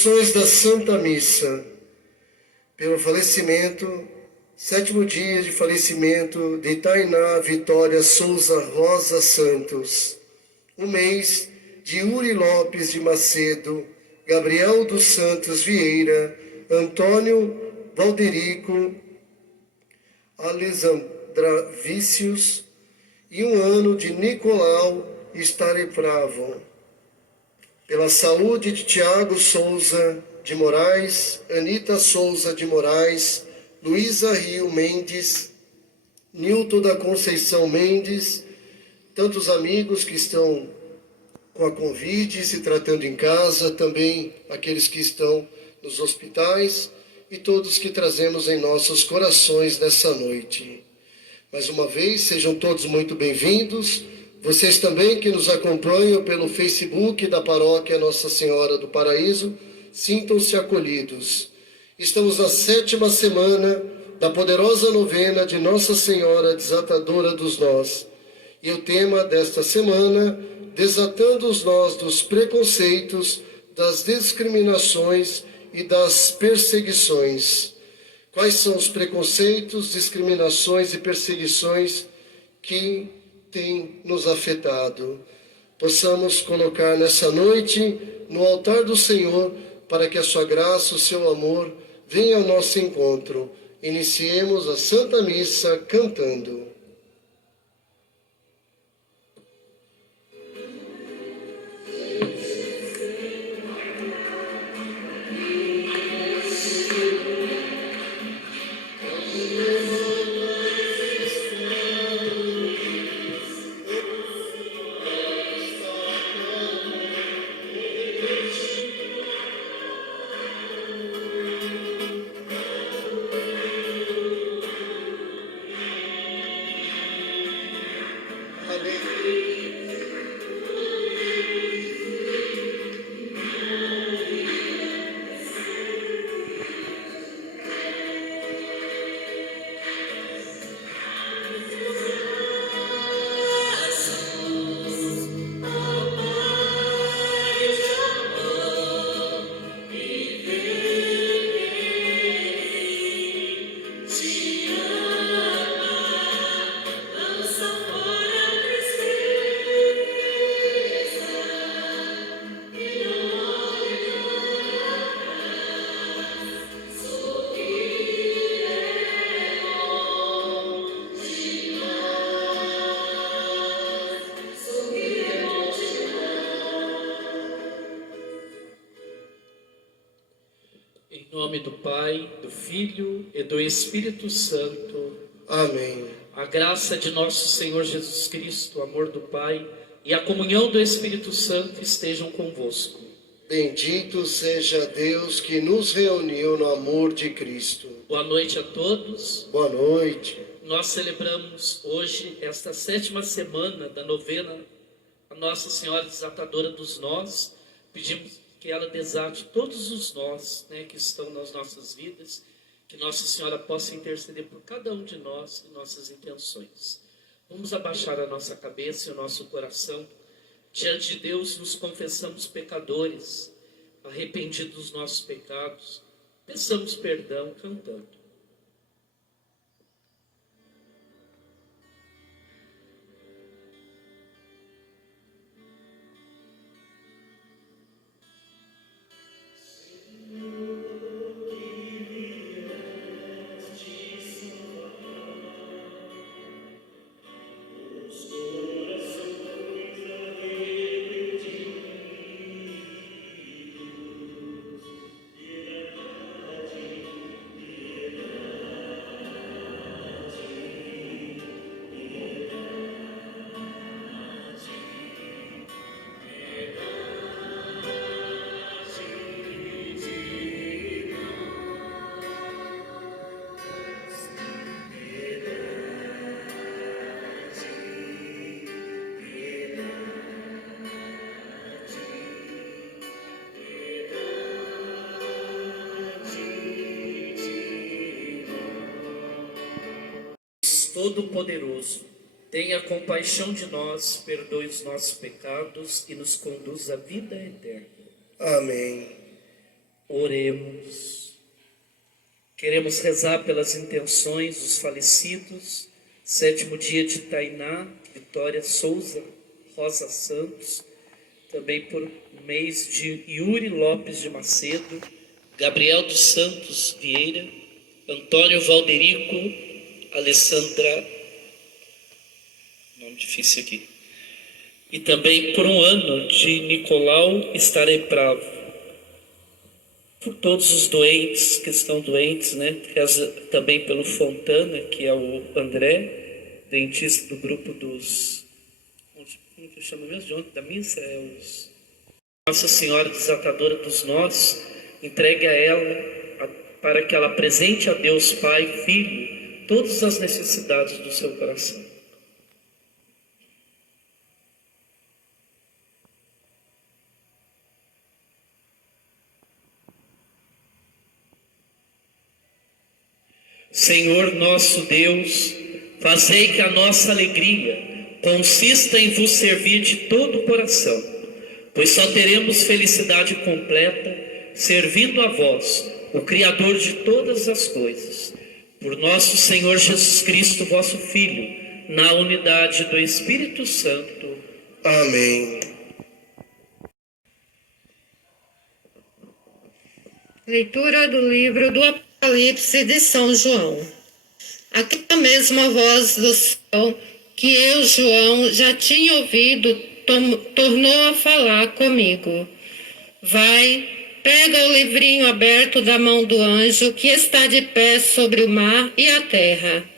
Ações da Santa Missa, pelo falecimento, 7º dia de falecimento de Tainá Vitória Souza Rosa Santos. O mês de Yuri Lopes de Macedo, Gabriel dos Santos Vieira, Antônio Valderico Alexandravicius e 1 ano de Nicolau Starepravo. Pela saúde de Tiago Souza de Moraes, Anita Souza de Moraes, Luísa Rio Mendes, Nilton da Conceição Mendes, tantos amigos que estão com a Covid, se tratando em casa, também aqueles que estão nos hospitais e todos que trazemos em nossos corações nessa noite. Mais uma vez, sejam todos muito bem-vindos. Vocês também que nos acompanham pelo Facebook da Paróquia Nossa Senhora do Paraíso, sintam-se acolhidos. Estamos na 7ª semana da poderosa novena de Nossa Senhora Desatadora dos Nós. E o tema desta semana, desatando os nós dos preconceitos, das discriminações e das perseguições. Quais são os preconceitos, discriminações e perseguições que têm nos afetado? Possamos colocar nessa noite no altar do Senhor, para que a sua graça, o seu amor, venha ao nosso encontro. Iniciemos a Santa Missa cantando. Em nome do Pai, do Filho e do Espírito Santo. Amém. A graça de nosso Senhor Jesus Cristo, o amor do Pai e a comunhão do Espírito Santo estejam convosco. Bendito seja Deus que nos reuniu no amor de Cristo. Boa noite a todos. Boa noite. Nós celebramos hoje esta 7ª semana da novena a Nossa Senhora Desatadora dos Nós. Pedimos que ela desate todos os nós, que estão nas nossas vidas, que Nossa Senhora possa interceder por cada um de nós e nossas intenções. Vamos abaixar a nossa cabeça e o nosso coração. Diante de Deus nos confessamos pecadores, arrependidos dos nossos pecados. Peçamos perdão cantando. Todo-Poderoso, tenha compaixão de nós, perdoe os nossos pecados e nos conduz à vida eterna. Amém. Oremos. Queremos rezar pelas intenções dos falecidos, 7º dia de Tainá, Vitória Souza, Rosa Santos, também por mês de Yuri Lopes de Macedo, Gabriel dos Santos Vieira, Antônio Valderico, Alessandra, nome difícil aqui, e também por um ano de Nicolau Estarei Bravo. Por todos os doentes que estão doentes, né? Também pelo Fontana, que é o André, dentista do grupo dos... Como que eu chamo mesmo de ontem? Da missa? Nossa Senhora Desatadora dos Nós, entregue a ela, para que ela apresente a Deus Pai e Filho todas as necessidades do seu coração. Senhor nosso Deus, fazei que a nossa alegria consista em vos servir de todo o coração, pois só teremos felicidade completa servindo a vós, o Criador de todas as coisas. Por nosso Senhor Jesus Cristo, vosso Filho, na unidade do Espírito Santo. Amém. Leitura do livro do Apocalipse de São João. Aquela mesma voz do céu que eu, João, já tinha ouvido, tornou a falar comigo. Vai, pega o livrinho aberto da mão do anjo que está de pé sobre o mar e a terra.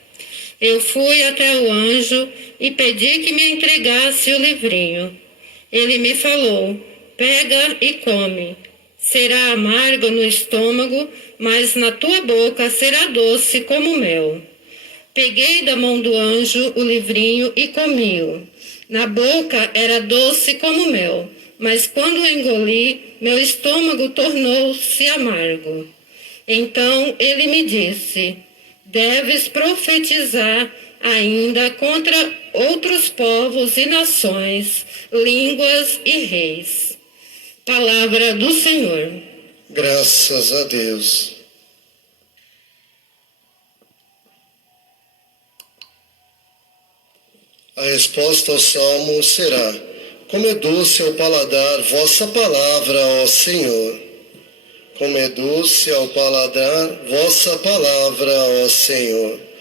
Eu fui até o anjo e pedi que me entregasse o livrinho. Ele me falou: pega e come. Será amargo no estômago, mas na tua boca será doce como mel. Peguei da mão do anjo o livrinho e comi-o. Na boca era doce como mel, mas quando engoli, meu estômago tornou-se amargo. Então ele me disse: deves profetizar ainda contra outros povos e nações, línguas e reis. Palavra do Senhor. Graças a Deus. A resposta ao salmo será: como é doce ao paladar vossa palavra, ó Senhor. Como é doce ao paladar vossa palavra, ó Senhor.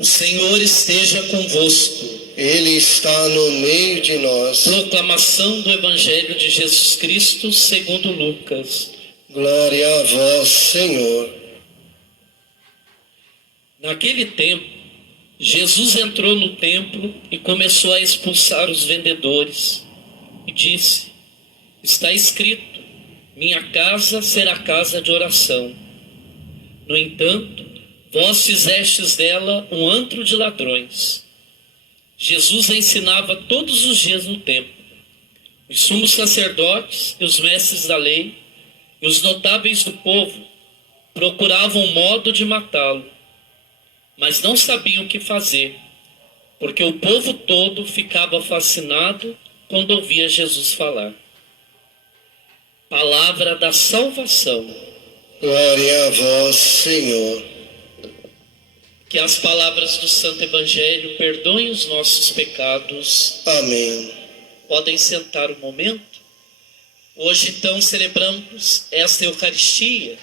O Senhor esteja convosco. Ele está no meio de nós. Proclamação do Evangelho de Jesus Cristo segundo Lucas. Glória a vós, Senhor. Naquele tempo, Jesus entrou no templo e começou a expulsar os vendedores e disse: está escrito, minha casa será casa de oração. No entanto, vós fizestes dela um antro de ladrões. Jesus ensinava todos os dias no templo. Os sumos sacerdotes e os mestres da lei e os notáveis do povo procuravam um modo de matá-lo, mas não sabiam o que fazer, porque o povo todo ficava fascinado quando ouvia Jesus falar. Palavra da salvação. Glória a vós, Senhor. Que as palavras do Santo Evangelho perdoem os nossos pecados. Amém. Podem sentar um momento. Hoje, então, celebramos esta Eucaristia,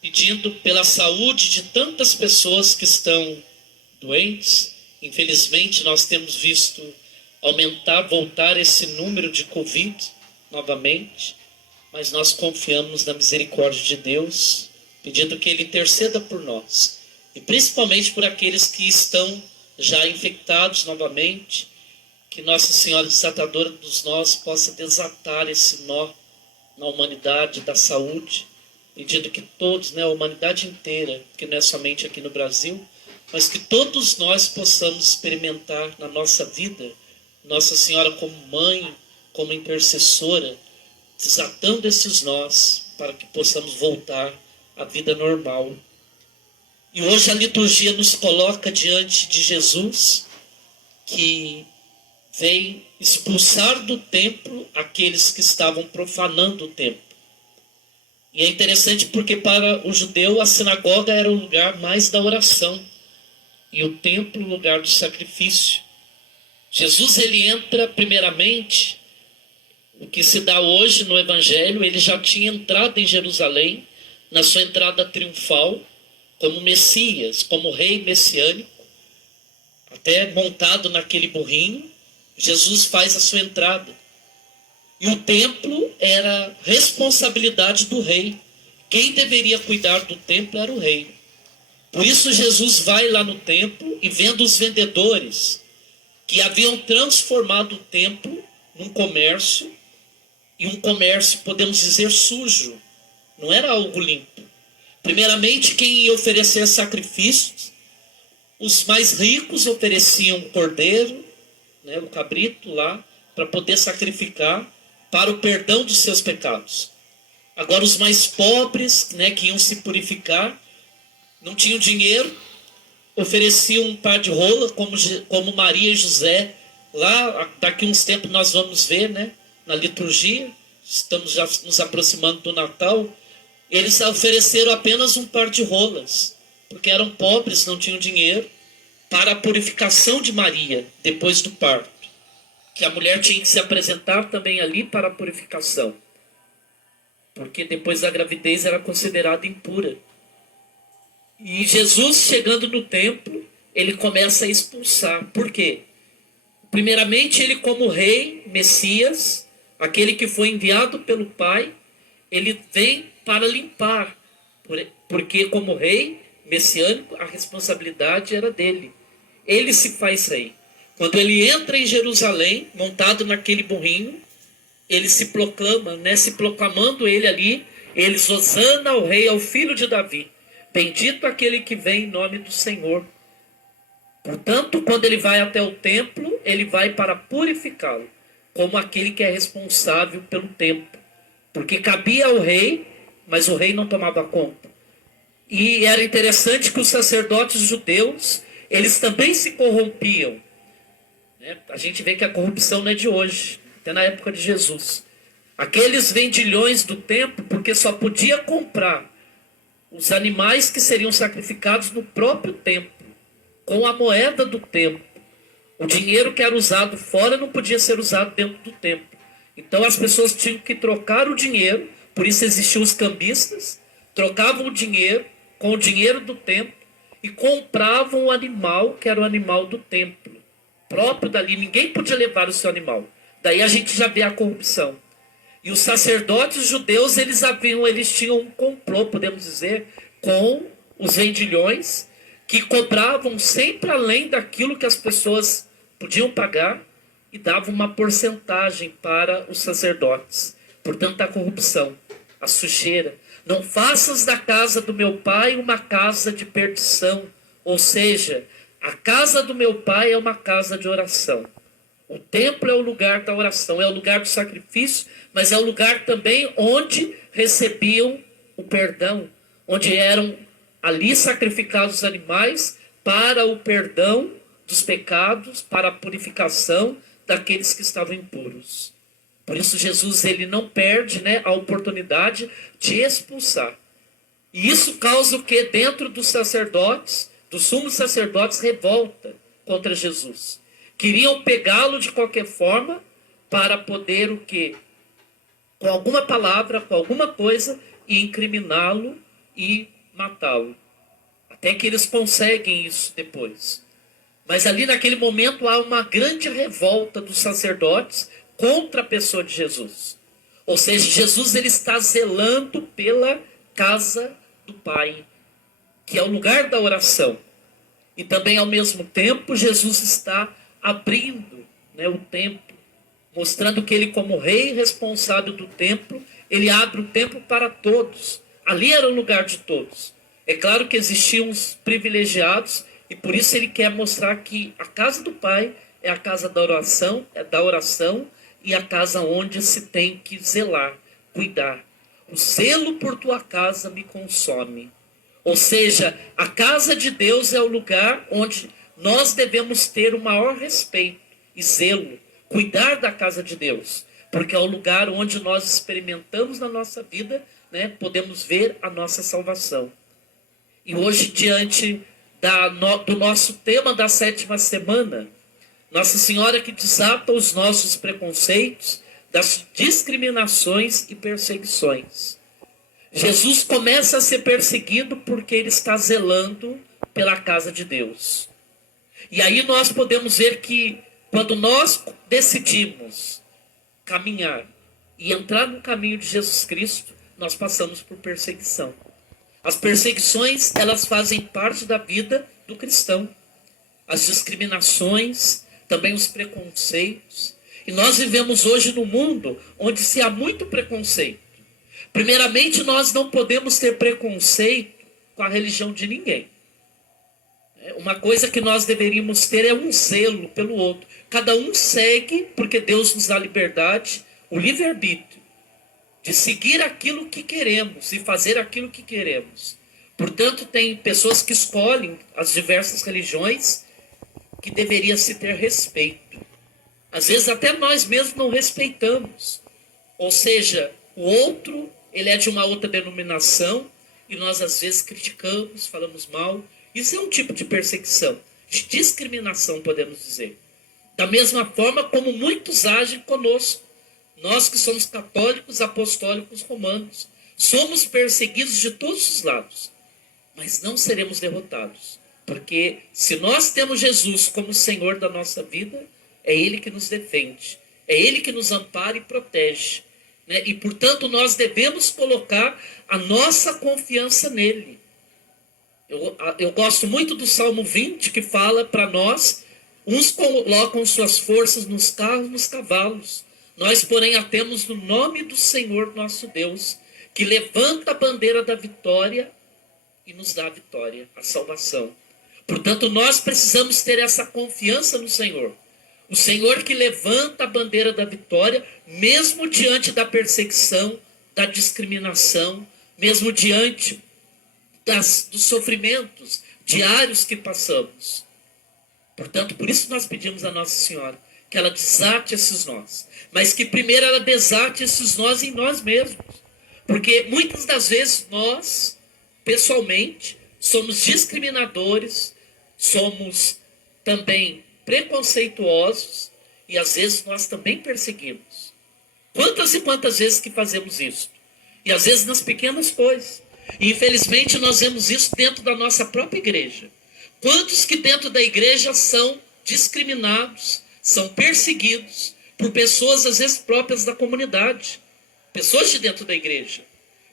pedindo pela saúde de tantas pessoas que estão doentes. Infelizmente, nós temos visto voltar esse número de Covid novamente, mas nós confiamos na misericórdia de Deus, pedindo que Ele interceda por nós. E principalmente por aqueles que estão já infectados novamente, que Nossa Senhora Desatadora dos Nós possa desatar esse nó na humanidade da saúde, pedindo que todos, a humanidade inteira, que não é somente aqui no Brasil, mas que todos nós possamos experimentar na nossa vida Nossa Senhora como mãe, como intercessora, desatando esses nós para que possamos voltar à vida normal. E hoje a liturgia nos coloca diante de Jesus, que vem expulsar do templo aqueles que estavam profanando o templo. E é interessante porque para o judeu a sinagoga era o lugar mais da oração e o templo o lugar do sacrifício. Jesus ele entra primeiramente, o que se dá hoje no Evangelho, ele já tinha entrado em Jerusalém, na sua entrada triunfal, como Messias, como rei messiânico, até montado naquele burrinho, Jesus faz a sua entrada. E o templo era responsabilidade do rei. Quem deveria cuidar do templo era o rei. Por isso Jesus vai lá no templo e vendo os vendedores que haviam transformado o templo num comércio, e um comércio, podemos dizer, sujo. Não era algo limpo. Primeiramente, quem ia oferecer sacrifícios, os mais ricos ofereciam o cordeiro, né, o cabrito lá, para poder sacrificar para o perdão dos seus pecados. Agora os mais pobres, né, que iam se purificar, não tinham dinheiro, ofereciam um par de rola, como Maria e José. Lá, daqui uns tempos nós vamos ver, né, na liturgia, estamos já nos aproximando do Natal, eles ofereceram apenas um par de rolas, porque eram pobres, não tinham dinheiro, para a purificação de Maria, depois do parto. Que a mulher tinha que se apresentar também ali para a purificação, porque depois da gravidez era considerada impura. E Jesus, chegando no templo, ele começa a expulsar. Por quê? Primeiramente, ele como rei, Messias, aquele que foi enviado pelo Pai, ele vem para limpar, porque como rei messiânico, a responsabilidade era dele. Ele se faz rei. Quando ele entra em Jerusalém, montado naquele burrinho, ele se proclama, né? Se proclamando ele ali, eles hosana ao rei, ao filho de Davi. Bendito aquele que vem em nome do Senhor. Portanto, quando ele vai até o templo, ele vai para purificá-lo, como aquele que é responsável pelo templo. Porque cabia ao rei, mas o rei não tomava conta. E era interessante que os sacerdotes judeus, eles também se corrompiam. A gente vê que a corrupção não é de hoje, até na época de Jesus. Aqueles vendilhões do templo, porque só podia comprar os animais que seriam sacrificados no próprio templo, com a moeda do templo. O dinheiro que era usado fora não podia ser usado dentro do templo. Então as pessoas tinham que trocar o dinheiro, por isso existiam os cambistas, trocavam o dinheiro com o dinheiro do templo e compravam o animal, que era o animal do templo, próprio dali. Ninguém podia levar o seu animal. Daí a gente já vê a corrupção. E os sacerdotes judeus, eles tinham um complô, podemos dizer, com os vendilhões, que cobravam sempre além daquilo que as pessoas podiam pagar e davam uma porcentagem para os sacerdotes. Portanto, a corrupção, a sujeira. Não faças da casa do meu pai uma casa de perdição. Ou seja, a casa do meu pai é uma casa de oração. O templo é o lugar da oração, é o lugar do sacrifício, mas é o lugar também onde recebiam o perdão, onde eram ali sacrificados os animais para o perdão dos pecados, para a purificação daqueles que estavam impuros. Por isso Jesus ele não perde, né, a oportunidade de expulsar. E isso causa o que? Dentro dos sacerdotes, dos sumos sacerdotes, revolta contra Jesus. Queriam pegá-lo de qualquer forma para poder o quê? Com alguma palavra, com alguma coisa, e incriminá-lo e matá-lo. Até que eles conseguem isso depois. Mas ali naquele momento há uma grande revolta dos sacerdotes contra a pessoa de Jesus. Ou seja, Jesus ele está zelando pela casa do Pai, que é o lugar da oração. E também ao mesmo tempo Jesus está abrindo, né, o templo, mostrando que ele como rei responsável do templo, ele abre o templo para todos. Ali era o lugar de todos. É claro que existiam os privilegiados E por isso ele quer mostrar que a casa do Pai é a casa da oração e a casa onde se tem que zelar, cuidar. O zelo por tua casa me consome. Ou seja, a casa de Deus é o lugar onde nós devemos ter o maior respeito e zelo, cuidar da casa de Deus, porque é o lugar onde nós experimentamos na nossa vida, né, podemos ver a nossa salvação. E hoje, diante do nosso tema da 7ª semana, Nossa Senhora que desata os nossos preconceitos, das discriminações e perseguições. Jesus começa a ser perseguido porque ele está zelando pela casa de Deus. E aí nós podemos ver que quando nós decidimos caminhar e entrar no caminho de Jesus Cristo, nós passamos por perseguição. As perseguições, elas fazem parte da vida do cristão. As discriminações, também os preconceitos. E nós vivemos hoje num mundo onde se há muito preconceito. Primeiramente, nós não podemos ter preconceito com a religião de ninguém. Uma coisa que nós deveríamos ter é um zelo pelo outro. Cada um segue, porque Deus nos dá liberdade, o livre-arbítrio, de seguir aquilo que queremos e fazer aquilo que queremos. Portanto, tem pessoas que escolhem as diversas religiões que deveria se ter respeito. Às vezes até nós mesmos não respeitamos. Ou seja, o outro, ele é de uma outra denominação e nós às vezes criticamos, falamos mal. Isso é um tipo de perseguição, de discriminação, podemos dizer. Da mesma forma como muitos agem conosco. Nós que somos católicos, apostólicos, romanos, somos perseguidos de todos os lados, mas não seremos derrotados. Porque se nós temos Jesus como Senhor da nossa vida, é Ele que nos defende, é Ele que nos ampara e protege, né? E portanto nós devemos colocar a nossa confiança nele. Eu gosto muito do Salmo 20, que fala para nós: uns colocam suas forças nos carros, nos cavalos, nós porém a temos no nome do Senhor nosso Deus, que levanta a bandeira da vitória e nos dá a vitória, a salvação. Portanto, nós precisamos ter essa confiança no Senhor. O Senhor que levanta a bandeira da vitória, mesmo diante da perseguição, da discriminação, mesmo diante dos sofrimentos diários que passamos. Portanto, por isso nós pedimos a Nossa Senhora que ela desate esses nós. Mas que primeiro ela desate esses nós em nós mesmos. Porque muitas das vezes nós, pessoalmente, somos discriminadores, somos também preconceituosos e às vezes nós também perseguimos. Quantas e quantas vezes que fazemos isso? E às vezes nas pequenas coisas. E infelizmente nós vemos isso dentro da nossa própria igreja. Quantos que dentro da igreja são discriminados, são perseguidos por pessoas às vezes próprias da comunidade. Pessoas de dentro da igreja.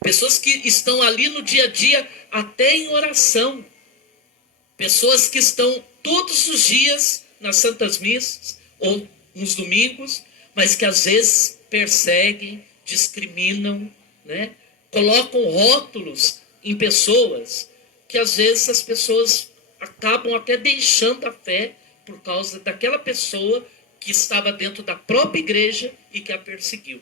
Pessoas que estão ali no dia a dia até em oração. Pessoas que estão todos os dias nas santas missas ou nos domingos, mas que às vezes perseguem, discriminam, né? Colocam rótulos em pessoas que às vezes as pessoas acabam até deixando a fé por causa daquela pessoa que estava dentro da própria igreja e que a perseguiu.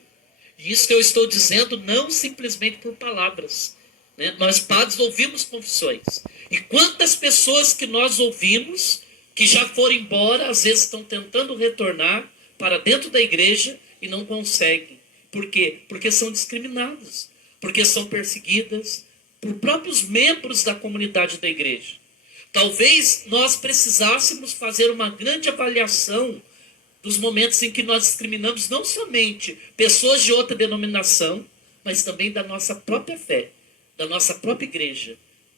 E isso que eu estou dizendo não simplesmente por palavras, né? Nós padres ouvimos confissões. E quantas pessoas que nós ouvimos que já foram embora, às vezes estão tentando retornar para dentro da igreja e não conseguem. Por quê? Porque são discriminadas, porque são perseguidas por próprios membros da comunidade da igreja. Talvez nós precisássemos fazer uma grande avaliação dos momentos em que nós discriminamos não somente pessoas de outra denominação, mas também da nossa própria fé, da nossa própria igreja.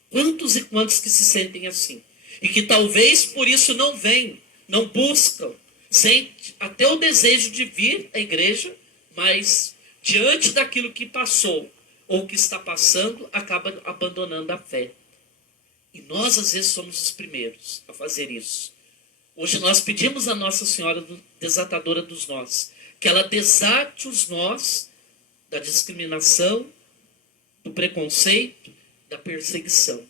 Quantos e quantos que se sentem assim? E que talvez por isso não vêm, não buscam, sentem até o desejo de vir à igreja, mas diante daquilo que passou ou que está passando, acaba abandonando a fé. E nós às vezes somos os primeiros a fazer isso. Hoje nós pedimos a Nossa Senhora desatadora dos nós, que ela desate os nós da discriminação, do preconceito, da perseguição.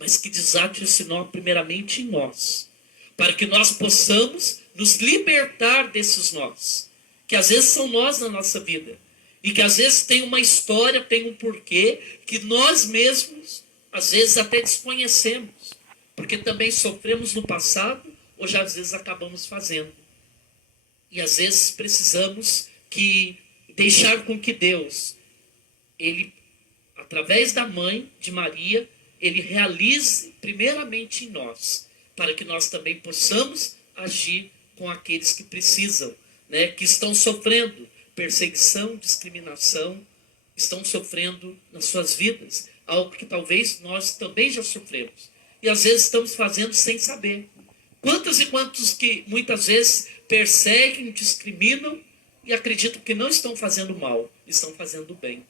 mas que desate esse nó primeiramente em nós, para que nós possamos nos libertar desses nós, que às vezes são nós na nossa vida, e que às vezes tem uma história, tem um porquê, que nós mesmos, às vezes até desconhecemos, porque também sofremos no passado, ou já às vezes acabamos fazendo. E às vezes precisamos deixar com que Deus, Ele, através da mãe de Maria, Ele realize primeiramente em nós, para que nós também possamos agir com aqueles que precisam, né, que estão sofrendo perseguição, discriminação, estão sofrendo nas suas vidas, algo que talvez nós também já sofremos. E às vezes estamos fazendo sem saber. Quantos e quantos que muitas vezes perseguem, discriminam e acreditam que não estão fazendo mal, estão fazendo bem.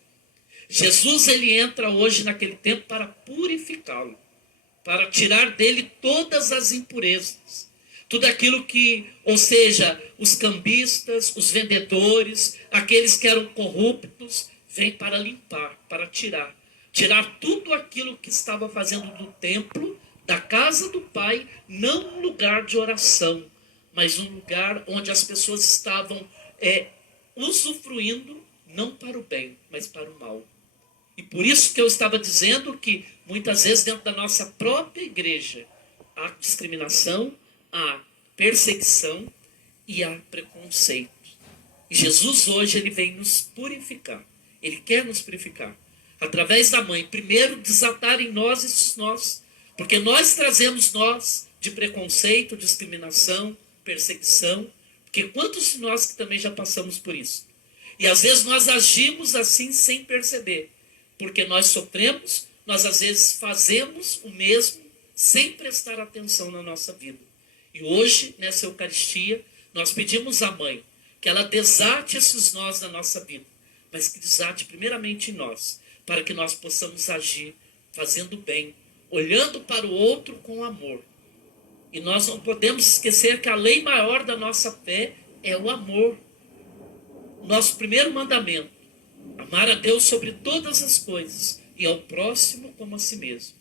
Jesus, ele entra hoje naquele tempo para purificá-lo, para tirar dele todas as impurezas. Tudo aquilo que, ou seja, os cambistas, os vendedores, aqueles que eram corruptos, vem para limpar, para tirar. Tirar tudo aquilo que estava fazendo do templo, da casa do Pai, não um lugar de oração, mas um lugar onde as pessoas estavam usufruindo, não para o bem, mas para o mal. E por isso que eu estava dizendo que muitas vezes dentro da nossa própria igreja há discriminação, há perseguição e há preconceito. E Jesus hoje ele vem nos purificar. Ele quer nos purificar. Através da mãe, primeiro desatar em nós esses nós. Porque nós trazemos nós de preconceito, discriminação, perseguição. Porque quantos de nós que também já passamos por isso? E às vezes nós agimos assim sem perceber. Porque nós sofremos, nós às vezes fazemos o mesmo sem prestar atenção na nossa vida. E hoje, nessa Eucaristia, nós pedimos à mãe que ela desate esses nós na nossa vida, mas que desate primeiramente em nós, para que nós possamos agir fazendo bem, olhando para o outro com amor. E nós não podemos esquecer que a lei maior da nossa fé é o amor. Nosso primeiro mandamento: amar a Deus sobre todas as coisas e ao próximo como a si mesmo.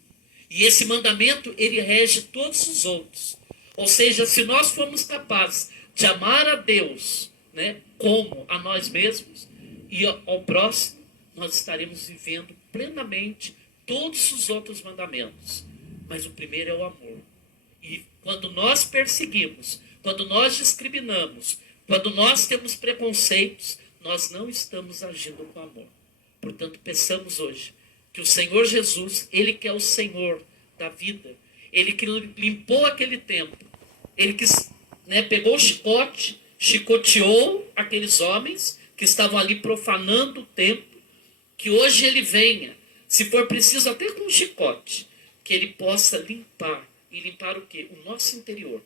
E esse mandamento, ele rege todos os outros. Ou seja, se nós formos capazes de amar a Deus, né, como a nós mesmos e ao próximo, nós estaremos vivendo plenamente todos os outros mandamentos. Mas o primeiro é o amor. E quando nós perseguimos, quando nós discriminamos, quando nós temos preconceitos, nós não estamos agindo com amor. Portanto, peçamos hoje que o Senhor Jesus, Ele que é o Senhor da vida, Ele que limpou aquele templo, Ele que pegou o chicote, chicoteou aqueles homens que estavam ali profanando o templo, que hoje Ele venha, se for preciso até com um chicote, que Ele possa limpar. E limpar o quê? O nosso interior.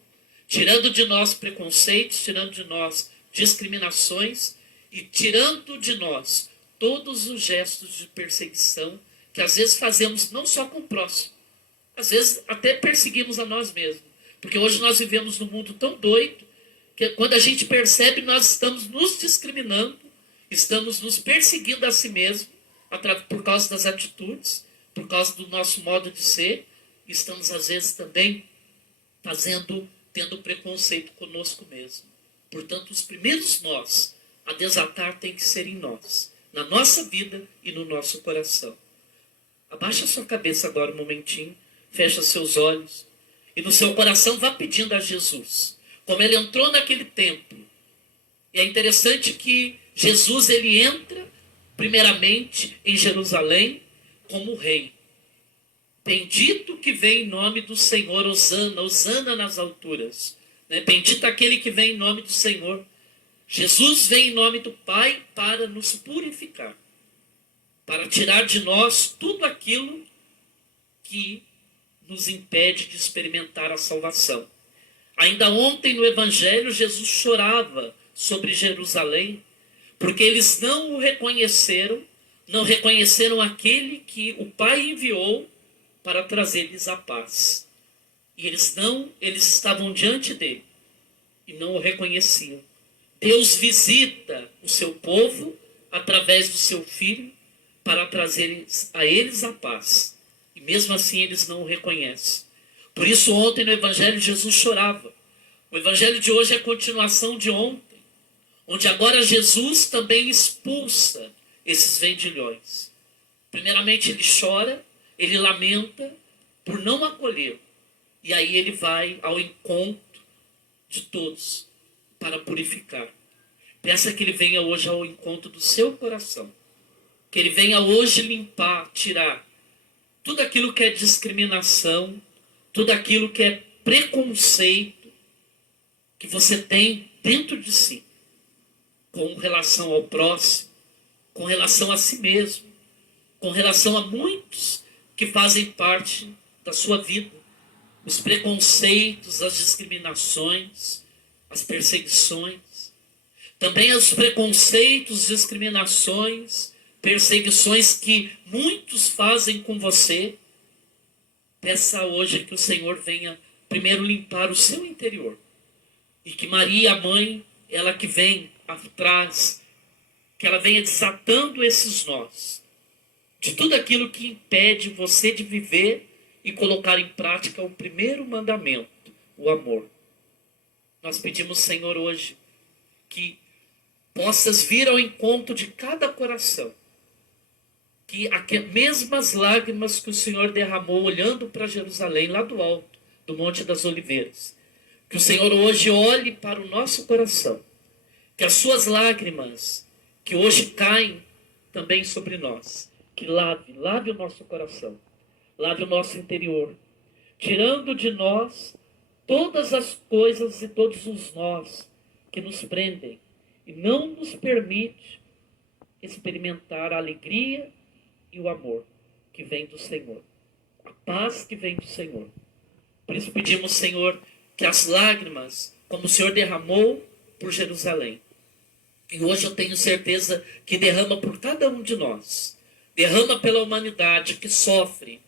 Tirando de nós preconceitos, tirando de nós discriminações e tirando de nós todos os gestos de perseguição que às vezes fazemos não só com o próximo, às vezes até perseguimos a nós mesmos. Porque hoje nós vivemos num mundo tão doido que quando a gente percebe, nós estamos nos discriminando, estamos nos perseguindo a si mesmo por causa das atitudes, por causa do nosso modo de ser. Estamos às vezes também tendo preconceito conosco mesmo. Portanto, os primeiros nós a desatar tem que ser em nós, na nossa vida e no nosso coração. Abaixa sua cabeça agora um momentinho, fecha seus olhos e no seu coração vá pedindo a Jesus, como ele entrou naquele templo. E é interessante que Jesus ele entra primeiramente em Jerusalém como rei. Bendito que vem em nome do Senhor, hosana, hosana nas alturas. Bendito aquele que vem em nome do Senhor. Jesus vem em nome do Pai para nos purificar, para tirar de nós tudo aquilo que nos impede de experimentar a salvação. Ainda ontem no Evangelho, Jesus chorava sobre Jerusalém, porque eles não o reconheceram, não reconheceram aquele que o Pai enviou para trazer-lhes a paz. E eles estavam diante dele e não o reconheciam. Deus visita o seu povo através do seu Filho para trazer a eles a paz. E mesmo assim eles não o reconhecem. Por isso ontem no Evangelho Jesus chorava. O Evangelho de hoje é a continuação de ontem, onde agora Jesus também expulsa esses vendilhões. Primeiramente ele chora, ele lamenta por não acolher. E aí ele vai ao encontro de todos para purificar. Peça que ele venha hoje ao encontro do seu coração. Que ele venha hoje limpar, tirar tudo aquilo que é discriminação, tudo aquilo que é preconceito que você tem dentro de si, com relação ao próximo, com relação a si mesmo, com relação a muitos que fazem parte da sua vida. Os preconceitos, as discriminações, as perseguições. Também os preconceitos, discriminações, perseguições que muitos fazem com você. Peça hoje que o Senhor venha primeiro limpar o seu interior. E que Maria, a mãe, ela que vem atrás, que ela venha desatando esses nós. De tudo aquilo que impede você de viver e colocar em prática o primeiro mandamento, o amor. Nós pedimos, Senhor, hoje, que possas vir ao encontro de cada coração. Que as mesmas lágrimas que o Senhor derramou olhando para Jerusalém, lá do alto, do Monte das Oliveiras. Que o Senhor hoje olhe para o nosso coração. Que as suas lágrimas, que hoje caem também sobre nós, que lave o nosso coração, lave o nosso interior, tirando de nós todas as coisas e todos os nós que nos prendem e não nos permite experimentar a alegria e o amor que vem do Senhor, a paz que vem do Senhor. Por isso pedimos, Senhor, que as lágrimas, como o Senhor derramou por Jerusalém, e hoje eu tenho certeza que derrama por cada um de nós, derrama pela humanidade que sofre,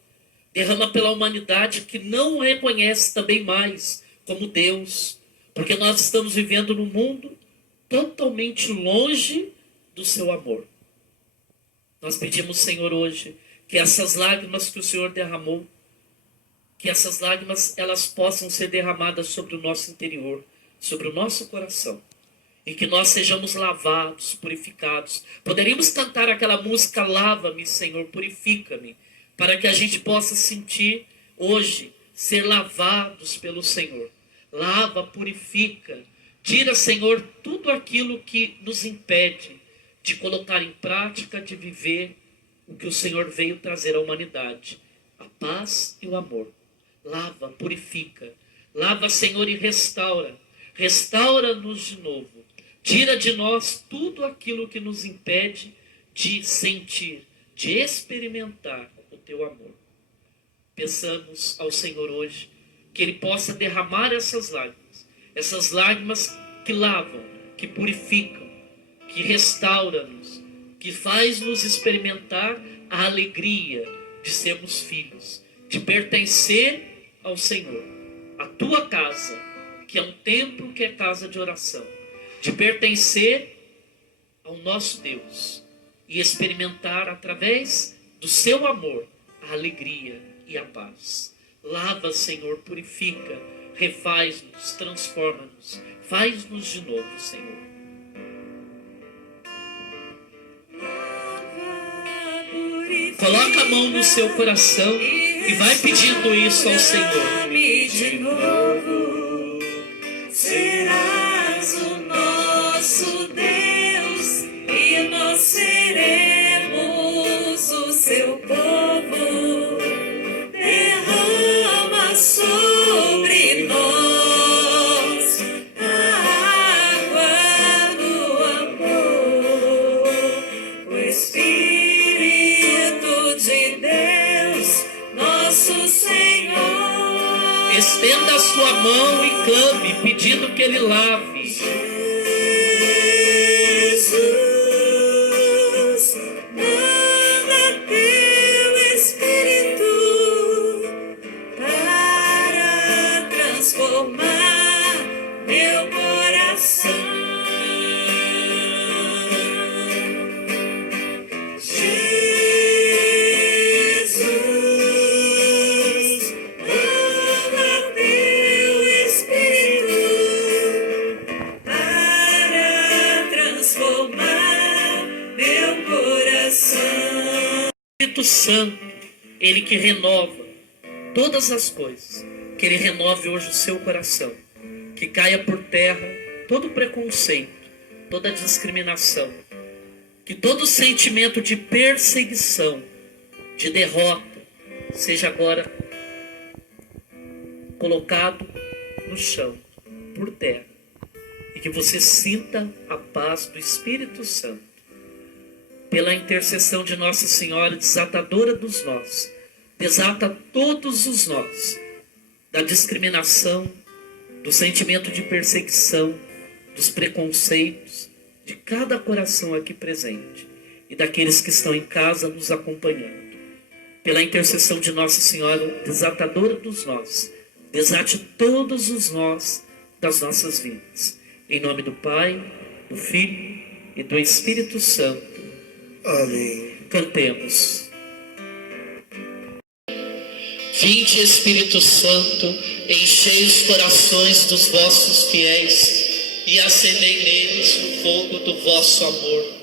derrama pela humanidade que não reconhece também mais como Deus, porque nós estamos vivendo num mundo totalmente longe do seu amor. Nós pedimos, Senhor, hoje, que essas lágrimas que o Senhor derramou, que essas lágrimas elas possam ser derramadas sobre o nosso interior, sobre o nosso coração, e que nós sejamos lavados, purificados. Poderíamos cantar aquela música, lava-me, Senhor, purifica-me, para que a gente possa sentir hoje, ser lavados pelo Senhor. Lava, purifica, tira, Senhor, tudo aquilo que nos impede de colocar em prática, de viver o que o Senhor veio trazer à humanidade, a paz e o amor. Lava, purifica, lava, Senhor, e restaura, restaura-nos de novo, tira de nós tudo aquilo que nos impede de sentir, de experimentar o teu amor. Peçamos ao Senhor hoje que Ele possa derramar essas lágrimas que lavam, que purificam, que restaura-nos, que faz-nos experimentar a alegria de sermos filhos, de pertencer ao Senhor, a tua casa, que é um templo, que é casa de oração, de pertencer ao nosso Deus e experimentar através do seu amor a alegria e a paz. Lava, Senhor, purifica, refaz-nos, transforma-nos, faz-nos de novo, Senhor. Coloca a mão no seu coração e vai pedindo isso ao Senhor. De novo, serás o nosso Deus e nós seremos o seu povo. Derrama sobre nós a água do amor, o Espírito de Deus, nosso Senhor. Estenda a sua mão e clame, pedindo que Ele lave. Jesus, manda teu Espírito para transformar meu coração. Jesus, Santo, Ele que renova todas as coisas, que Ele renove hoje o seu coração, que caia por terra todo preconceito, toda discriminação, que todo sentimento de perseguição, de derrota, seja agora colocado no chão, por terra, e que você sinta a paz do Espírito Santo. Pela intercessão de Nossa Senhora, desatadora dos nós, desata todos os nós da discriminação, do sentimento de perseguição, dos preconceitos, de cada coração aqui presente e daqueles que estão em casa nos acompanhando. Pela intercessão de Nossa Senhora, desatadora dos nós, desate todos os nós das nossas vidas. Em nome do Pai, do Filho e do Espírito Santo. Amém. Cantemos. Vinde, Espírito Santo, enchei os corações dos vossos fiéis e acendei neles o fogo do vosso amor.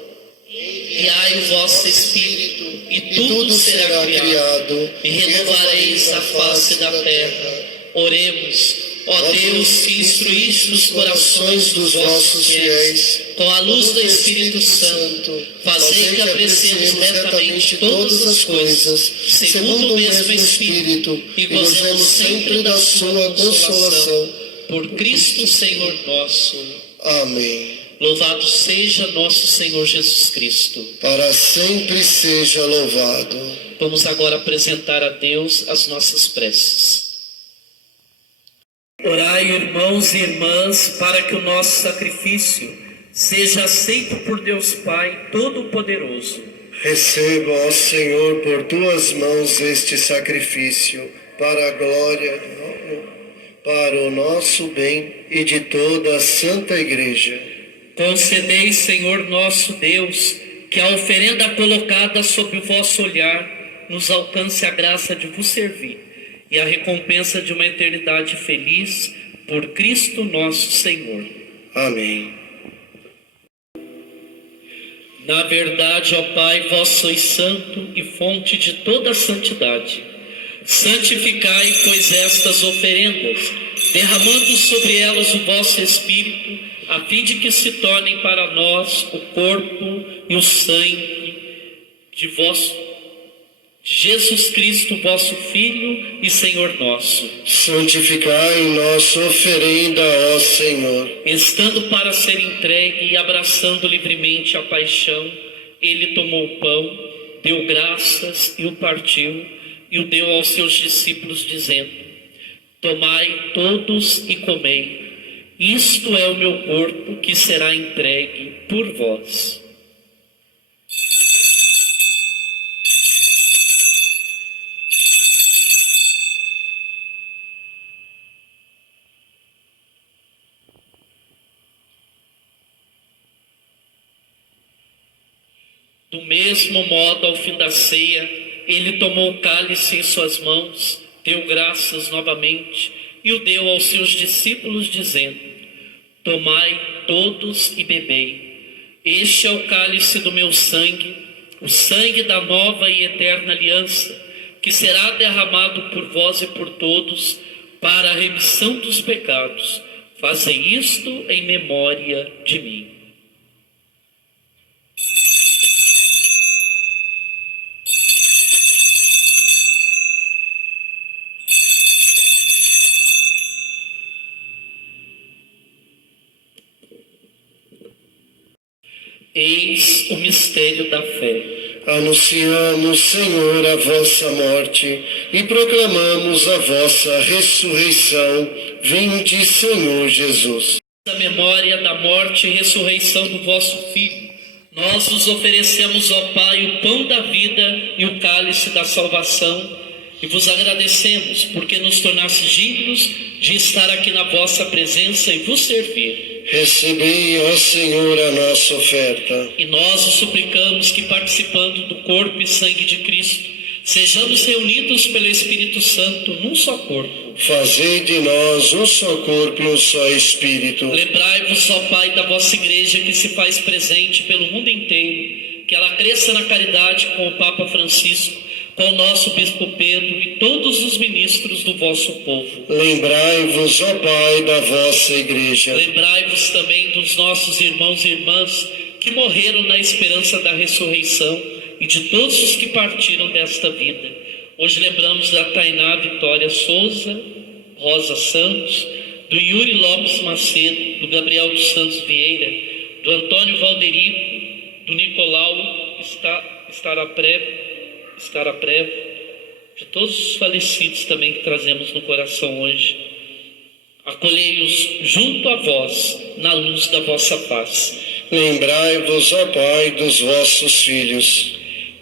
Enviai o vosso Espírito e tudo será criado e renovareis a face da terra. Oremos. Ó Deus, que instruíste os corações dos vossos fiéis com a luz do Espírito Santo, fazei que apreciemos retamente todas as coisas, segundo o mesmo Espírito, e gozemos sempre da sua consolação. Por Cristo Senhor nosso. Amém. Louvado seja nosso Senhor Jesus Cristo. Para sempre seja louvado. Vamos agora apresentar a Deus as nossas preces. Orai, irmãos e irmãs, para que o nosso sacrifício seja aceito por Deus Pai Todo-Poderoso. Receba, ó Senhor, por tuas mãos este sacrifício, para a glória, para o nosso bem e de toda a Santa Igreja. Concedei, Senhor nosso Deus, que a oferenda colocada sob o vosso olhar nos alcance a graça de vos servir e a recompensa de uma eternidade feliz por Cristo nosso Senhor. Amém. Na verdade, ó Pai, vós sois santo e fonte de toda a santidade. Santificai, pois, estas oferendas, derramando sobre elas o vosso Espírito, a fim de que se tornem para nós o corpo e o sangue de Jesus Cristo, vosso Filho e Senhor nosso. Santificai nossa oferenda, ó Senhor. Estando para ser entregue e abraçando livremente a paixão, ele tomou o pão, deu graças e o partiu, e o deu aos seus discípulos, dizendo: tomai todos e comei, isto é o meu corpo que será entregue por vós. Do mesmo modo, ao fim da ceia, ele tomou o cálice em suas mãos, deu graças novamente e o deu aos seus discípulos, dizendo: tomai todos e bebei. Este é o cálice do meu sangue, o sangue da nova e eterna aliança, que será derramado por vós e por todos para a remissão dos pecados. Fazei isto em memória de mim. Eis o mistério da fé. Anunciamos, Senhor, a vossa morte e proclamamos a vossa ressurreição. Vinde, Senhor Jesus. Na memória da morte e ressurreição do vosso Filho, nós vos oferecemos, ó Pai, o pão da vida e o cálice da salvação, e vos agradecemos porque nos tornastes dignos de estar aqui na vossa presença e vos servir. Recebei, ó Senhor, a nossa oferta. E nós os suplicamos que, participando do corpo e sangue de Cristo, sejamos reunidos pelo Espírito Santo num só corpo. Fazei de nós um só corpo e um só Espírito. Lembrai-vos, ó Pai, da vossa Igreja que se faz presente pelo mundo inteiro, que ela cresça na caridade com o Papa Francisco, com o nosso Bispo Pedro e todos os ministros do vosso povo. Lembrai-vos, ó Pai, da vossa Igreja. Lembrai-vos também dos nossos irmãos e irmãs que morreram na esperança da ressurreição e de todos os que partiram desta vida. Hoje lembramos da Tainá Vitória Souza, Rosa Santos, do Yuri Lopes Macedo, do Gabriel dos Santos Vieira, do Antônio Valderico, do Nicolau Estaraprevo, de todos os falecidos também que trazemos no coração hoje. Acolhei-os junto a vós, na luz da vossa paz. Lembrai-vos, ó Pai, dos vossos filhos.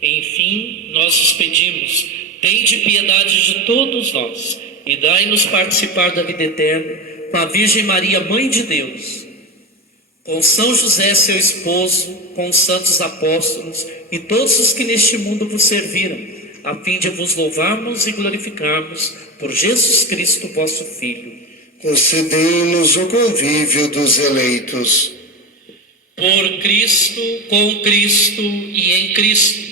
Enfim, nós os pedimos, tende piedade de todos nós e dai-nos participar da vida eterna com a Virgem Maria, Mãe de Deus, com São José, seu esposo, com os santos apóstolos e todos os que neste mundo vos serviram, a fim de vos louvarmos e glorificarmos por Jesus Cristo, vosso Filho. Concedei-nos o convívio dos eleitos. Por Cristo, com Cristo e em Cristo,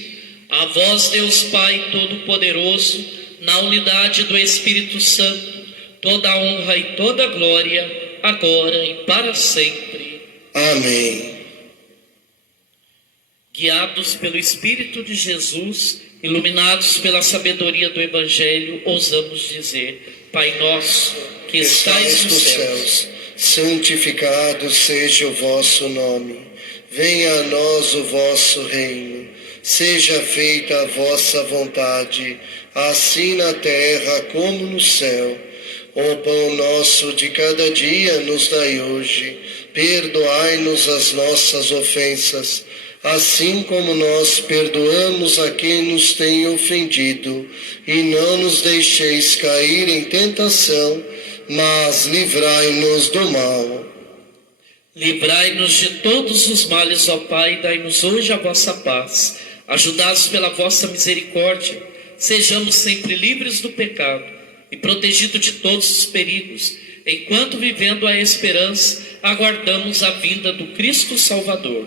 a vós, Deus Pai Todo-Poderoso, na unidade do Espírito Santo, toda a honra e toda a glória, agora e para sempre. Amém. Guiados pelo Espírito de Jesus, iluminados pela sabedoria do Evangelho, ousamos dizer: Pai nosso, que estais nos céus, santificado seja o vosso nome. Venha a nós o vosso reino. Seja feita a vossa vontade, assim na terra como no céu. O pão nosso de cada dia nos dai hoje. Perdoai-nos as nossas ofensas, assim como nós perdoamos a quem nos tem ofendido. E não nos deixeis cair em tentação, mas livrai-nos do mal. Livrai-nos de todos os males, ó Pai, e dai-nos hoje a vossa paz. Ajudados pela vossa misericórdia, sejamos sempre livres do pecado e protegidos de todos os perigos, enquanto, vivendo a esperança, aguardamos a vinda do Cristo Salvador.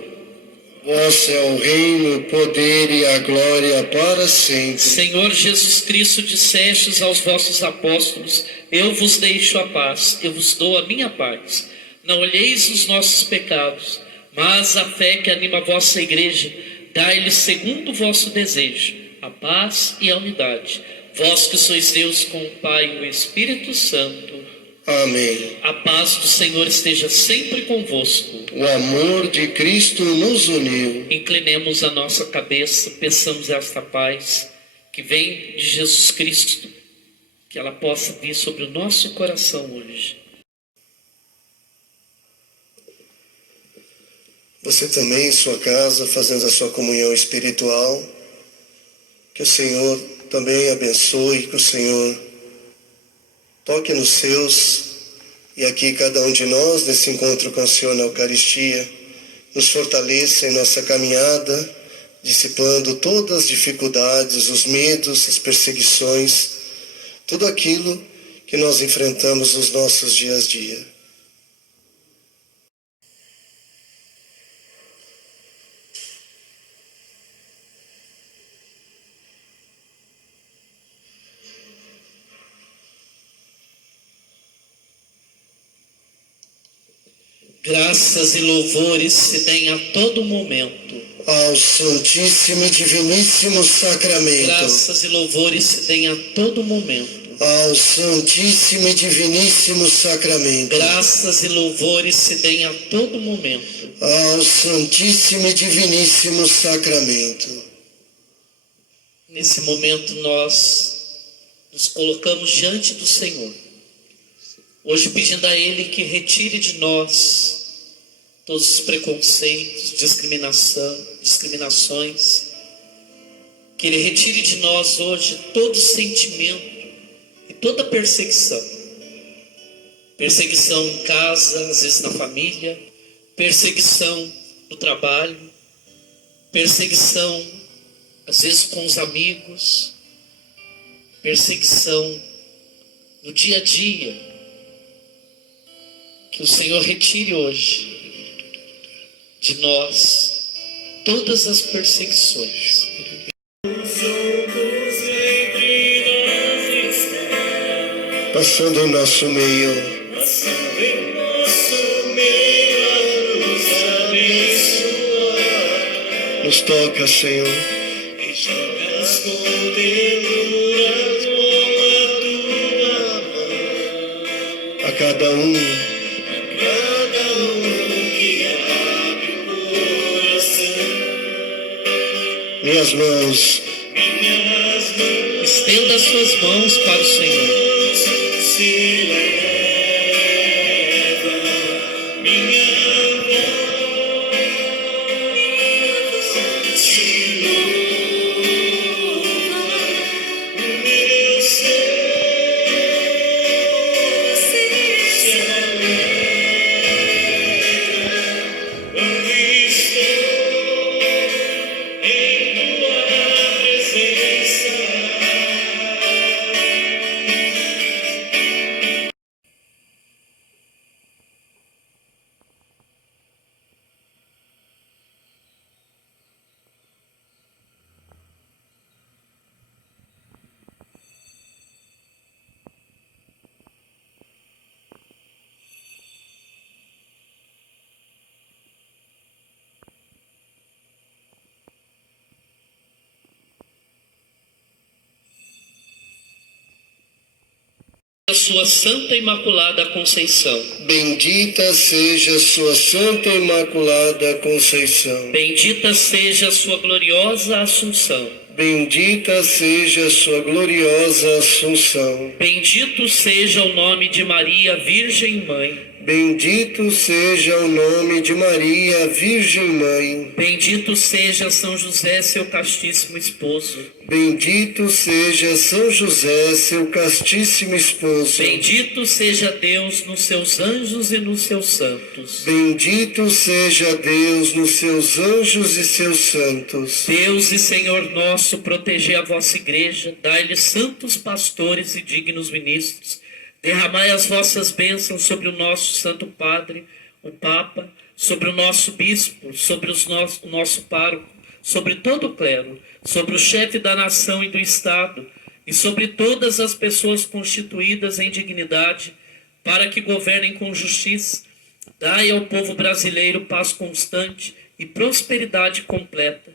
Vosso é o reino, o poder e a glória para sempre. Senhor Jesus Cristo, dissestes aos vossos apóstolos: eu vos deixo a paz, eu vos dou a minha paz. Não olheis os nossos pecados, mas a fé que anima a vossa igreja, dai-lhes segundo o vosso desejo, a paz e a unidade. Vós que sois Deus com o Pai e o Espírito Santo. Amém. A paz do Senhor esteja sempre convosco. O amor de Cristo nos uniu. Inclinemos a nossa cabeça, peçamos esta paz que vem de Jesus Cristo, que ela possa vir sobre o nosso coração hoje. Você também em sua casa, fazendo a sua comunhão espiritual, que o Senhor também abençoe, que o Senhor toque nos seus, e aqui cada um de nós, nesse encontro com o Senhor na Eucaristia, nos fortaleça em nossa caminhada, dissipando todas as dificuldades, os medos, as perseguições, tudo aquilo que nós enfrentamos nos nossos dias a dia. Graças e louvores se deem a todo momento ao Santíssimo e Diviníssimo Sacramento. Graças e louvores se deem a todo momento ao Santíssimo e Diviníssimo Sacramento. Graças e louvores se deem a todo momento ao Santíssimo e Diviníssimo Sacramento. Nesse momento nós nos colocamos diante do Senhor, hoje pedindo a Ele que retire de nós todos os preconceitos, discriminações, que Ele retire de nós hoje todo sentimento e toda perseguição em casa, às vezes na família, perseguição no trabalho, perseguição às vezes com os amigos, perseguição no dia a dia. Que o Senhor retire hoje de nós todas as perseguições. Juntos passando em nosso meio, nos abençoar. Nos toca, Senhor, e jogas com ternura com a tua mão a cada um que abre o coração. Minhas mãos, Estenda as suas mãos para o Senhor. se eleva, minha voz te louva, o meu ser se alegra quando estou em tua presença. A sua Santa Imaculada Conceição. Bendita seja sua Santa Imaculada Conceição. Bendita seja a sua gloriosa Assunção. Bendita seja sua gloriosa Assunção. Bendito seja o nome de Maria, Virgem Mãe. Bendito seja o nome de Maria, Virgem Mãe. Bendito seja São José, seu castíssimo esposo. Bendito seja São José, seu castíssimo esposo. Bendito seja Deus nos seus anjos e nos seus santos. Bendito seja Deus nos seus anjos e seus santos. Deus e Senhor nosso, protegei a vossa igreja, dai-lhe santos pastores e dignos ministros. Derramai as vossas bênçãos sobre o nosso Santo Padre, o Papa, sobre o nosso bispo, sobre o nosso pároco, sobre todo o clero, sobre o chefe da nação e do Estado, e sobre todas as pessoas constituídas em dignidade, para que governem com justiça. Dai ao povo brasileiro paz constante e prosperidade completa.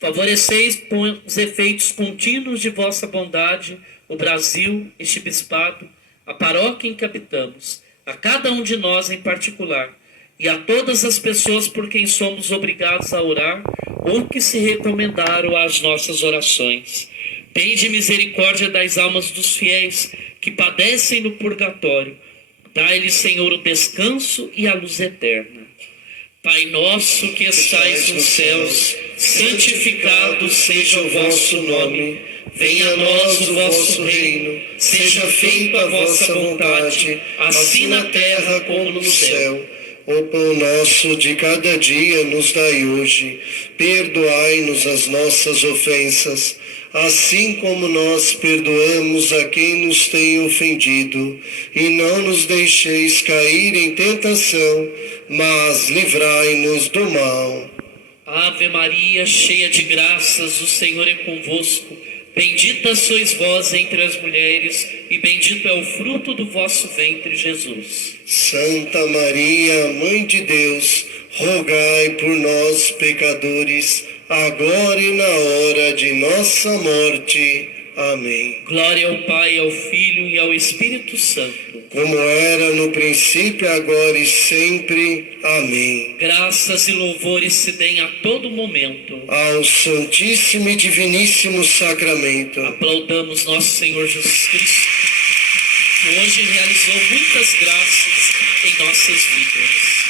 Favoreceis com os efeitos contínuos de vossa bondade o Brasil, este bispado, a paróquia em que habitamos, a cada um de nós em particular, e a todas as pessoas por quem somos obrigados a orar ou que se recomendaram às nossas orações. Tende misericórdia das almas dos fiéis que padecem no purgatório. Dai-lhes, Senhor, o descanso e a luz eterna. Pai nosso que estais nos céus, santificado seja o vosso nome. Venha a nós o vosso reino. Seja feita a vossa vontade, assim na terra como no céu. O pão nosso de cada dia nos dai hoje. Perdoai-nos as nossas ofensas, assim como nós perdoamos a quem nos tem ofendido. E não nos deixeis cair em tentação, mas livrai-nos do mal. Ave Maria, cheia de graças, o Senhor é convosco. Bendita sois vós entre as mulheres, e bendito é o fruto do vosso ventre, Jesus. Santa Maria, Mãe de Deus, rogai por nós, pecadores, agora e na hora de nossa morte. Amém. Glória ao Pai, ao Filho e ao Espírito Santo. Como era no princípio, agora e sempre. Amém. Graças e louvores se deem a todo momento ao Santíssimo e Diviníssimo Sacramento. Aplaudamos nosso Senhor Jesus Cristo, que hoje realizou muitas graças em nossas vidas.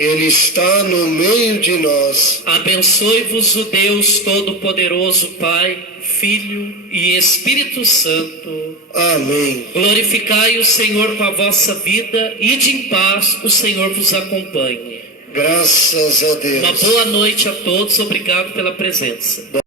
Ele está no meio de nós. Abençoe-vos o Deus Todo-Poderoso, Pai, Filho e Espírito Santo. Amém. Glorificai o Senhor com a vossa vida, ide em paz, o Senhor vos acompanhe. Graças a Deus. Uma boa noite a todos, obrigado pela presença.